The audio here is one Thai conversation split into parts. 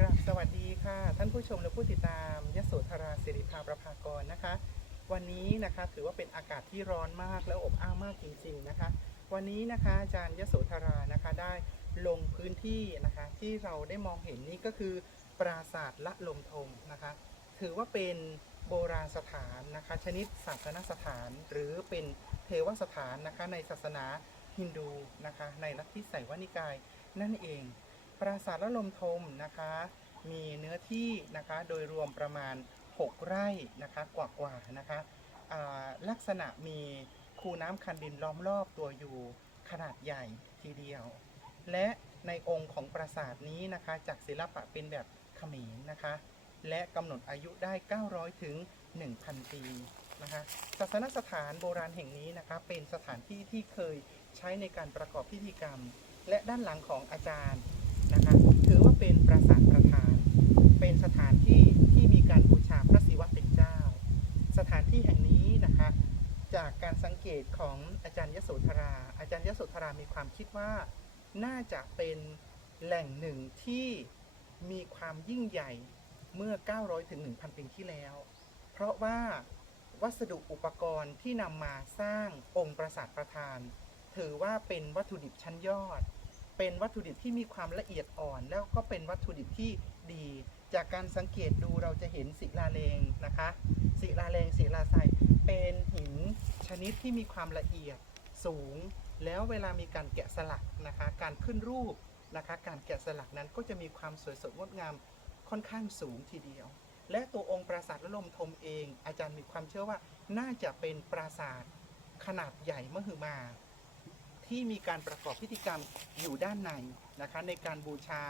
กราบสวัสดีค่ะ ท่านผู้ชมและผู้ติดตามยโสธราสิริภาประภากรนะคะ วันนี้นะคะถือว่าเป็นอากาศที่ร้อนมากและอบอ้าวมากจริงๆนะคะ วันนี้นะคะอาจารย์ยโสธรานะคะได้ลงพื้นที่นะคะ ที่เราได้มองเห็นนี่ก็คือ ปราสาทละลมทมนะคะ ถือว่าเป็นโบราณสถานนะคะ ชนิดศาสนสถาน หรือเป็นเทวสถานนะคะในศาสนาฮินดูนะคะ ในลัทธิไสยวนิกายนั่นเอง ปราสาทละลมทมนะคะ มีเนื้อที่นะคะโดยรวมประมาณ 6 ไร่นะคะกว่าๆนะคะลักษณะมีคูน้ำคันดินล้อมรอบตัวอยู่ขนาดใหญ่ทีเดียว และในองค์ของปราสาทนี้นะคะ จากศิลปะเป็นแบบเขมรนะคะ และกำหนดอายุได้ 900 ถึง 1,000 ปีนะคะศาสนสถานโบราณแห่งนี้นะคะ เป็นสถานที่ที่เคยใช้ในการประกอบพิธีกรรม และด้านหลังของอาจารย์ นะคะถือว่าเป็นปราสาทประธาน เป็นสถานที่ที่มีการบูชาพระศิวะเป็นเจ้า สถานที่แห่งนี้นะคะ จากการสังเกตของอาจารย์ยโสธรา อาจารย์ยโสธรามีความคิดว่าน่าจะเป็นแหล่งหนึ่งที่มีความยิ่งใหญ่เมื่อ 900 ถึง 1,000 ปีที่แล้ว เพราะว่าวัสดุอุปกรณ์ที่นำมาสร้างองค์ปราสาทประธาน ถือว่าเป็นวัตถุดิบชั้นยอด เป็นวัตถุดิบที่มีความละเอียดอ่อน แล้วก็เป็นวัตถุดิบที่ดี จากการสังเกตดูเราจะเห็นศิลาแรงนะคะศิลาแรงศิลาทรายเป็นหินชนิดที่มีความละเอียดสูง แล้วเวลามีการแกะสลักนะคะ การขึ้นรูปนะคะ การแกะสลักนั้นก็จะมีความสวยสดงดงามค่อนข้างสูงทีเดียว และตัวองค์ปราสาทละลมทมเอง อาจารย์มีความเชื่อว่าน่าจะเป็นปราสาทขนาดใหญ่มหึมา ที่มีการประกอบพิธีกรรมอยู่ด้านในนะคะในการบูชา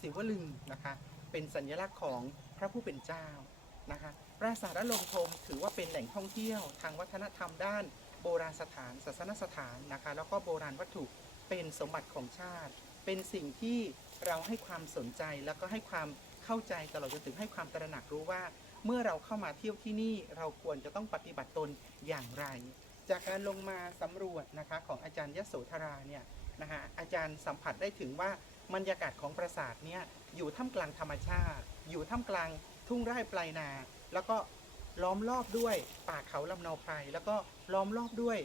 ศิวลึงนะคะเป็นสัญลักษณ์ของพระผู้เป็นเจ้านะคะปราสาทละลมทมถือว่าเป็นแหล่งท่องเที่ยว ทางวัฒนธรรมด้านโบราณสถาน ศาสนสถานนะคะแล้วก็โบราณวัตถุเป็นสมบัติของชาติ เป็นสิ่งที่เราให้ความสนใจแล้วก็ให้ความเข้าใจตลอดจนถึงให้ความตระหนักรู้ว่า เมื่อเราเข้ามาเที่ยวที่นี่เราควรจะต้องปฏิบัติตนอย่างไร จากการลงมาสำรวจนะคะของอาจารย์ยโสธราเนี่ยนะคะอาจารย์สัมผัสได้ถึงว่าบรรยากาศของปราสาทเนี่ยอยู่ท่ามกลางธรรมชาติ อยู่ท่ามกลางทุ่งไร่ปลายนา แล้วก็ล้อมรอบด้วยป่าเขาลำเนาไพรแล้วก็ล้อมรอบด้วย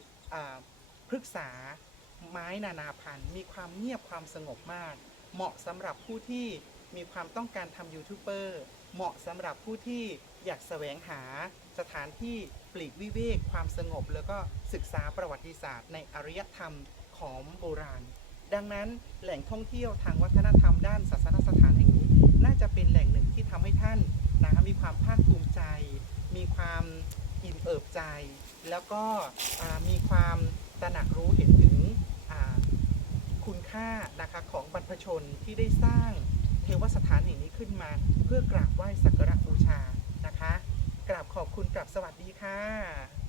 พฤกษาไม้นานาพันธุ์ มีความเงียบความสงบมาก เหมาะสำหรับผู้ที่มีความต้องการทำยูทูบเบอร์เหมาะสำหรับผู้ที่อยากแสวงหา สถานที่ปลีกวิเวกความสงบ แล้วก็ศึกษาประวัติศาสตร์ ในอารยธรรมของโบราณ ดังนั้นแหล่งท่องเที่ยวทางวัฒนธรรมด้านศาสนสถานแห่งนี้ น่าจะเป็นแหล่งหนึ่งที่ทำให้ท่านนะคะมีความภาคภูมิใจ มีความอิ่มเอิบใจ แล้วก็มีความตระหนักรู้เห็นถึงคุณค่านะคะของบรรพชนที่ได้สร้างเทวสถานแห่งนี้ขึ้นมา เพื่อกราบไหว้สักการะบูชา กราบขอบคุณกราบสวัสดีค่ะ